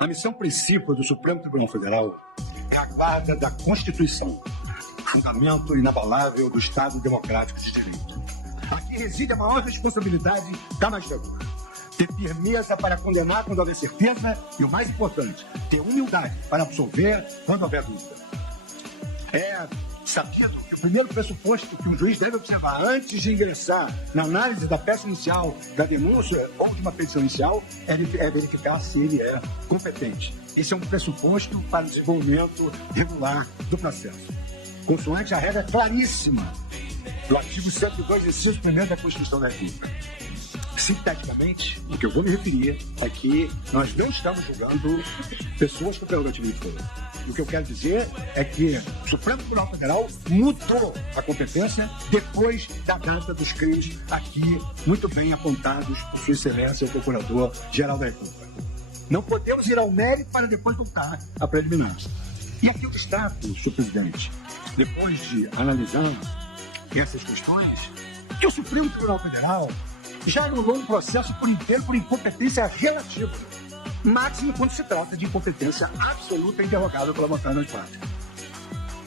A missão principal do Supremo Tribunal Federal é a guarda da Constituição, fundamento inabalável do Estado Democrático de Direito. Aqui reside a maior responsabilidade da magistratura. Ter firmeza para condenar quando houver certeza e, o mais importante, ter humildade para absolver quando houver dúvida. É sabido que o primeiro pressuposto que um juiz deve observar antes de ingressar na análise da peça inicial, da denúncia ou de uma petição inicial é verificar se ele é competente. Esse é um pressuposto para o desenvolvimento regular do processo. Consoante a regra claríssima do artigo 102, inciso 1º da Constituição da República. Sinteticamente, o que eu vou me referir é que nós não estamos julgando pessoas com prerrogativa de foro. O que eu quero dizer é que o Supremo Tribunal Federal mudou a competência depois da data dos crimes aqui muito bem apontados por Sua Excelência, o Procurador-Geral da República. Não podemos ir ao mérito para depois voltar a preliminar. E aqui eu destaco, senhor presidente, depois de analisar essas questões, que o Supremo Tribunal Federal já anulou um processo por inteiro por incompetência relativa, máximo quando se trata de incompetência absoluta e interrogável pela vontade das partes.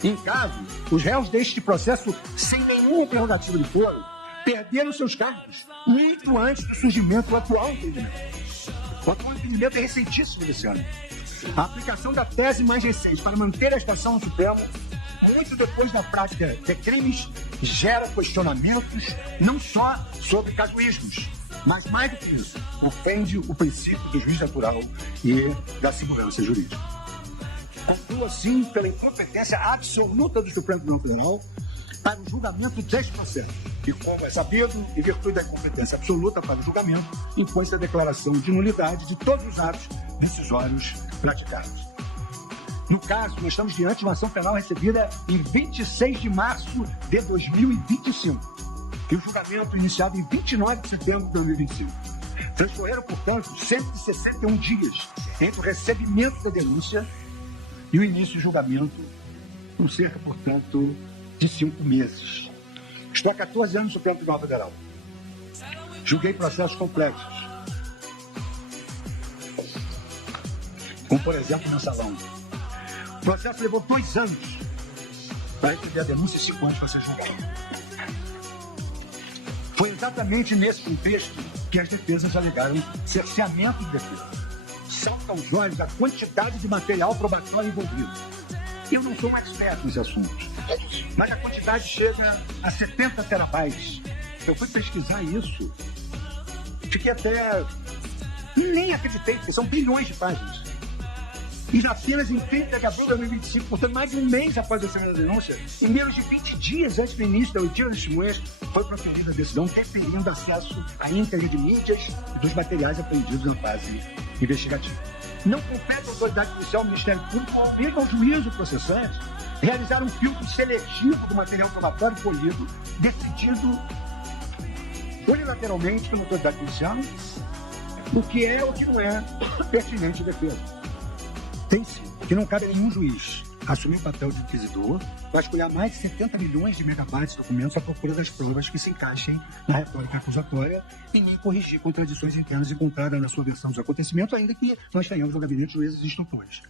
Em caso, os réus deste processo, sem nenhuma prerrogativa de foro, perderam seus cargos muito antes do surgimento do atual entendimento. O atual entendimento é recentíssimo desse ano. A aplicação da tese mais recente para manter a estação no Supremo, muito depois da prática de crimes, gera questionamentos não só sobre casuísmos, mas mais do que isso, ofende o princípio do juiz natural e da segurança jurídica. Concluo assim pela incompetência absoluta do Supremo Tribunal Federal para o julgamento deste processo. E como é sabido, em virtude da incompetência absoluta para o julgamento, impõe-se a declaração de nulidade de todos os atos decisórios praticados. No caso, nós estamos diante de uma ação penal recebida em 26 de março de 2025 e o julgamento iniciado em 29 de setembro de 2025. Transcorreram, portanto, 161 dias entre o recebimento da denúncia e o início do julgamento, com cerca, portanto, de 5 meses. Estou há 14 anos no Supremo Tribunal Federal. Julguei processos complexos, como, por exemplo, no mensalão. O processo levou 2 anos para receber a denúncia e 5 anos para ser julgado. Foi exatamente nesse contexto que as defesas alegaram cerceamento de defesa. Salta aos olhos a quantidade de material probatório envolvido. Eu não sou um expert nesse assunto, mas a quantidade chega a 70 terabytes. Eu fui pesquisar isso, fiquei até... nem acreditei, porque são bilhões de páginas. E apenas em 30 de abril de 2025, portanto, mais de um mês após a segunda denúncia, em menos de 20 dias antes do início da oitiva das testemunhas, foi proferida a decisão deferindo acesso à íntegra de mídias e dos materiais apreendidos na fase investigativa. Não compete à autoridade policial, ao Ministério Público ou mesmo ao juízo processante realizar um filtro seletivo do material probatório colhido, decidido unilateralmente pela autoridade policial, o que é ou o que não é pertinente à defesa. Tem sim, que não cabe a nenhum juiz assumir o papel de inquisidor, vasculhar mais de 70 milhões de megabytes de documentos à procura das provas que se encaixem na retórica acusatória e nem corrigir contradições internas encontradas na sua versão dos acontecimentos, ainda que nós tenhamos no gabinete de juízes e instrutores.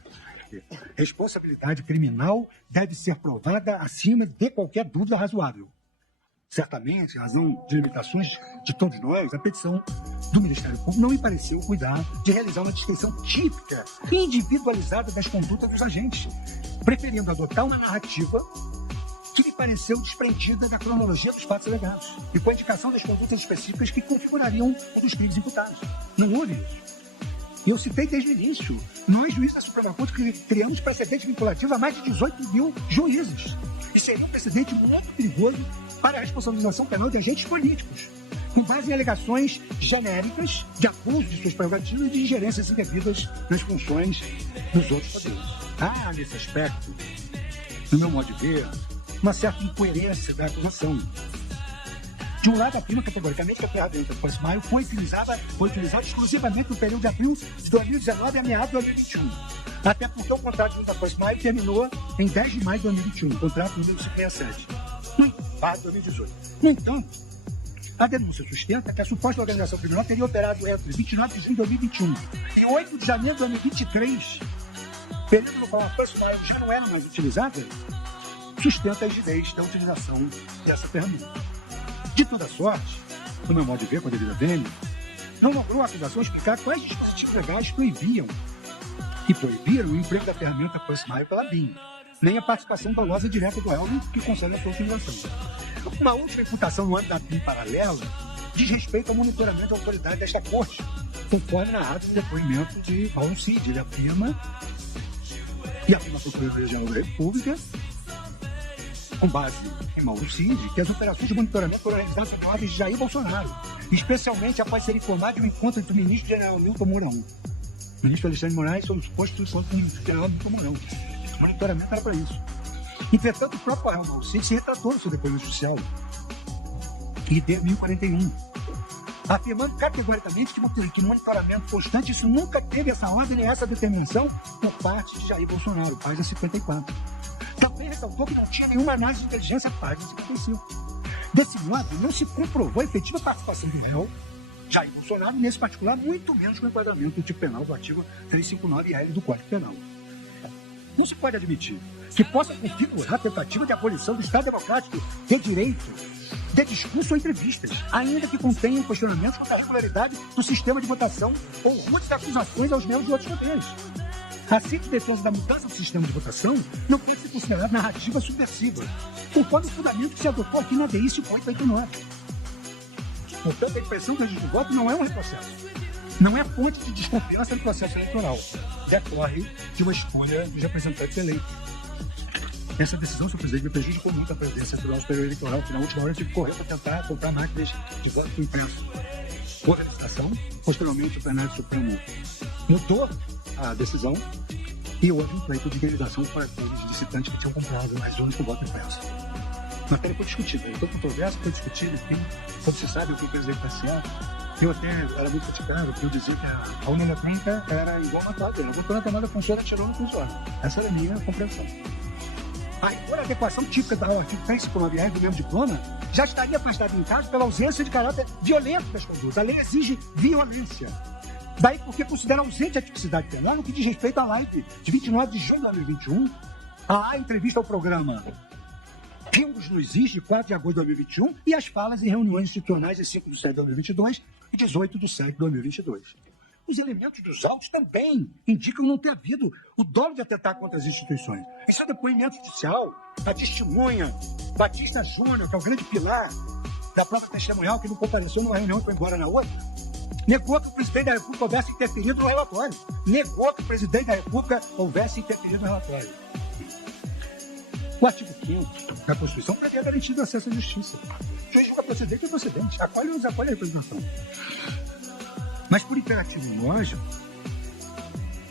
Responsabilidade criminal deve ser provada acima de qualquer dúvida razoável. Certamente, em razão de limitações de todos nós, a petição do Ministério Público não me pareceu cuidar de realizar uma descrição típica e individualizada das condutas dos agentes, preferindo adotar uma narrativa que me pareceu desprendida da cronologia dos fatos alegados e com a indicação das condutas específicas que configurariam um dos crimes imputados. Não houve isso. E eu citei desde o início, nós, juízes da Suprema Corte, criamos precedente vinculativo a mais de 18 mil juízes. E seria um precedente muito perigoso para a responsabilização penal de agentes políticos, com base em alegações genéricas de abuso de suas prerrogativas e de ingerências indevidas nas funções dos outros poderes. Há, nesse aspecto, no meu modo de ver, uma certa incoerência da acusação. De um lado, afirma categoricamente que a ferramenta Posse-Maio foi utilizada exclusivamente no período de abril de 2019 a meados de 2021. Até porque o contrato junto à Posse-Maio terminou em 10 de maio de 2021, contrato número 567. 2018. No entanto, A denúncia sustenta que a suposta organização criminosa teria operado entre 29 de junho de 2021 e 8 de janeiro de 2023, período no qual a First Mile já não era mais utilizada, sustenta a rigidez da utilização dessa ferramenta. De toda sorte, no meu modo de ver, com a devida vênia, não logrou a acusação explicar quais dispositivos legais proibiram o emprego da ferramenta First Mile pela BIM, nem a participação dolosa direta do Elvin, que concerne a sua utilização. Uma última imputação no âmbito da BIM paralela diz respeito ao monitoramento da autoridade desta corte, conforme narrado no depoimento de Paulo Cid. Ele afirma, e afirma a Procuradoria-Geral da República, com base em Mauro Cid, que as operações de monitoramento foram realizadas por ordens de Jair Bolsonaro, especialmente após ser informado de um encontro entre o ministro general Milton Mourão. O ministro Alexandre de Moraes foi o suposto encontro do ministro general Milton Mourão. O monitoramento era para isso. Entretanto, o próprio Mauro Cid se retratou no seu depoimento judicial, ID 1041, afirmando categoricamente que monitoramento constante, isso nunca teve essa ordem nem essa determinação por parte de Jair Bolsonaro, página 54. Também ressaltou que não tinha nenhuma análise de inteligência, página 55. Desse modo, não se comprovou a efetiva participação do réu, Jair Bolsonaro, nesse particular, muito menos com o enquadramento do tipo penal do artigo 359-L do Código Penal. Não se pode admitir que possa configurar a tentativa de abolição do Estado Democrático de direito de discurso ou entrevistas, ainda que contenham questionamentos sobre a regularidade do sistema de votação ou rudes acusações aos membros de outros poderes. A simples defesa da mudança do sistema de votação não pode ser considerada narrativa subversiva, conforme o fundamento que se adotou aqui na DI 589. Portanto, a impressão de registro de voto não é um retrocesso. Não é fonte de desconfiança no processo eleitoral. Decorre de uma escolha dos representantes eleitos. Essa decisão, senhor presidente, me prejudicou muito a presidência do Tribunal Superior Eleitoral, que na última hora eu tive que correr para tentar comprar máquinas de voto impresso. Houve a licitação, posteriormente o plenário supremo mudou a decisão e houve um pleito de indenização para aqueles licitantes que tinham comprado as urnas com voto impresso. A matéria foi discutida, foi controversa, foi discutida, enfim, como se sabe, o que o presidente está certo. Eu até era muito criticado, porque eu dizia que a urna eletrônica era igual a tomada. Botou na tomada, funciona, tirou, não funciona. Essa era a minha compreensão. A adequação típica da artigo 359-R do mesmo diploma já estaria afastada em caso pela ausência de caráter violento das condutas. A lei exige violência. Daí porque considera ausente a tipicidade penal no que diz respeito à live de 29 de junho de 2021, a entrevista ao programa Pingos no Existe, de 4 de agosto de 2021, e as falas em reuniões institucionais de 5 de setembro de 2022 e 18 de setembro de 2022. Os elementos dos autos também indicam não ter havido o dolo de atentar contra as instituições. Esse é o depoimento judicial, a testemunha Batista Júnior, que é o grande pilar da própria testemunhal, que não compareceu numa reunião e foi embora na outra, negou que o presidente da República houvesse interferido no relatório. Negou que o presidente da República houvesse interferido no relatório. O artigo 5º da Constituição prevê a garantia do acesso à justiça. Quem julga procedente é procedente. Acolhe ou desacolhe a representação. Mas, por imperativo lógico,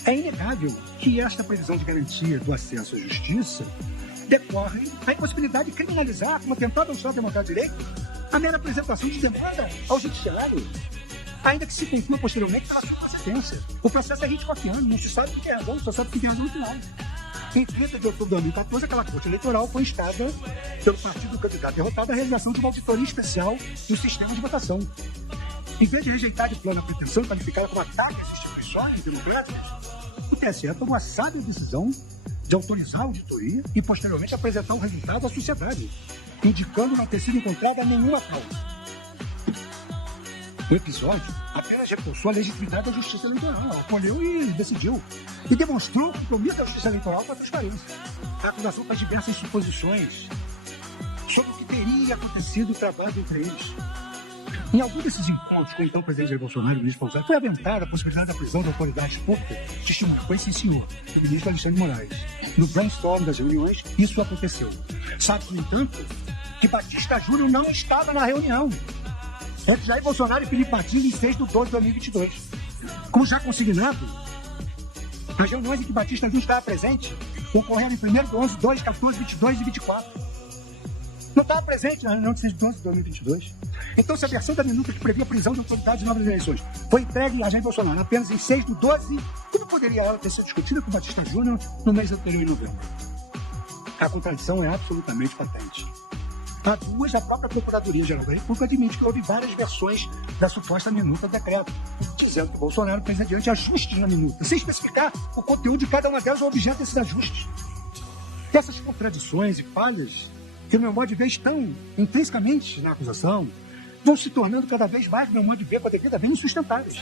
é inegável que esta previsão de garantia do acesso à justiça decorre da impossibilidade de criminalizar, como atentado ao Estado Democrático de Direito, a mera apresentação de demanda ao judiciário, ainda que se conclua posteriormente pela sua procedência. O processo é Hitchcockiano, não se sabe o que tem razão, só sabe o que tem razão no final. Em 30 de outubro de 2014, aquela corte eleitoral foi instada pelo partido do candidato derrotado à realização de uma auditoria especial no sistema de votação. Em vez de rejeitar de plano a pretensão qualificada como ataque às instituições democráticas, o TSE tomou a sábia decisão de autorizar a auditoria e, posteriormente, apresentar o resultado à sociedade, indicando não ter sido encontrada nenhuma causa. O episódio apenas reforçou a legitimidade da justiça eleitoral, acolheu e decidiu. E demonstrou o compromisso da justiça eleitoral com a transparência. A acusação faz diversas suposições sobre o que teria acontecido o trabalho entre eles. Em algum desses encontros com o então presidente Jair Bolsonaro e o ministro Paulo Cid, foi aventada a possibilidade da prisão da autoridade pública testemunha. Foi sim, senhor, o ministro Alexandre de Moraes. No brainstorm das reuniões, isso aconteceu. Sabe, no entanto, que Batista Júnior não estava na reunião entre Jair Bolsonaro e Felipe Martins em 6 de 12 de 2022. Como já consignado, as reuniões em que Batista Júnior estava presente ocorreram em 1º de 11, 2, 14, 22 e 24. Não estava presente na reunião de 6 de 12 de 2022. Então, se a versão da minuta que previa a prisão de autoridades de novas eleições foi entregue a Jair Bolsonaro apenas em 6 de 12, tudo poderia ela ter sido discutida com Batista Júnior no mês anterior, em novembro. A contradição é absolutamente patente. Há duas, a própria Procuradoria-Geral da República admite que houve várias versões da suposta minuta do decreto, dizendo que o Bolsonaro fez adiante ajustes na minuta, sem especificar o conteúdo de cada uma delas ou o objeto desses ajustes. Essas contradições e falhas, que, no meu modo de ver, estão intrinsecamente na acusação, vão se tornando cada vez mais, no meu modo de ver, com a devida bem insustentáveis.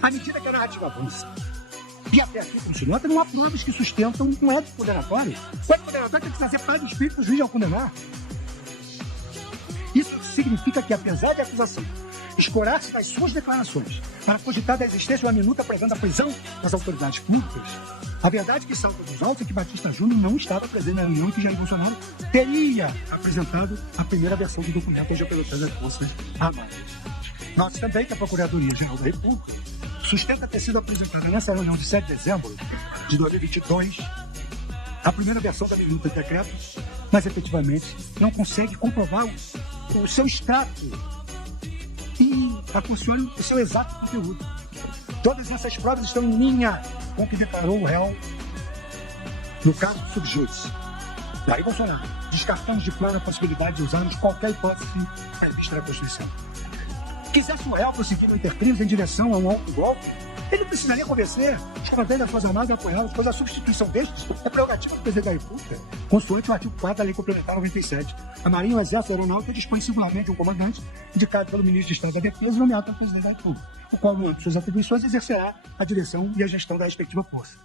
À medida que a narrativa avança. E até aqui, como se nota, não há provas que sustentam um ético condenatório. O ético condenatório tem que fazer parte do espírito do juiz ao condenar. Isso significa que, apesar de a acusação escorar-se nas suas declarações para cogitar da existência de uma minuta prevendo a prisão das autoridades públicas, a verdade que salta dos autos é que Batista Júnior não estava presente na reunião em que Jair Bolsonaro teria apresentado a primeira versão do documento hoje pelo das Forças Armadas. Note também que a Procuradoria-Geral da República sustenta ter sido apresentada nessa reunião de 7 de dezembro de 2022 a primeira versão da minuta de decreto, mas efetivamente não consegue comprovar o seu extrato e proporciona o seu exato conteúdo. Todas essas provas estão em linha com o que declarou o réu no caso do subjúdice. Daí Bolsonaro, descartamos de plano a possibilidade de usarmos qualquer hipótese prevista na Constituição. Quisesse o réu prosseguir no intercrimes em direção a um autogolpe, ele precisaria convencer os comandantes das Forças Armadas a apoiá-los, pois a substituição destes é prerrogativa do presidente da República, consoante o artigo 4 da Lei Complementar 97. A Marinha, o Exército e a Aeronáutica dispõem singularmente de um comandante indicado pelo ministro de Estado da Defesa e nomeado pelo presidente da República, o qual, no âmbito de suas atribuições, exercerá a direção e a gestão da respectiva força.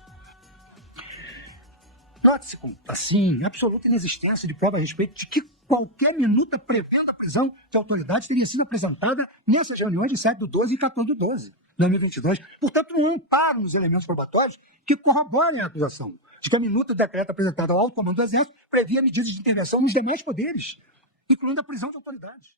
Trata-se, assim, absoluta inexistência de prova a respeito de que qualquer minuta prevendo a prisão de autoridades teria sido apresentada nessas reuniões de 7/12 e 14/12 de 2022. Portanto, não há amparo nos elementos probatórios que corroborem a acusação de que a minuta do decreto apresentada ao alto comando do Exército previa medidas de intervenção nos demais poderes, incluindo a prisão de autoridades.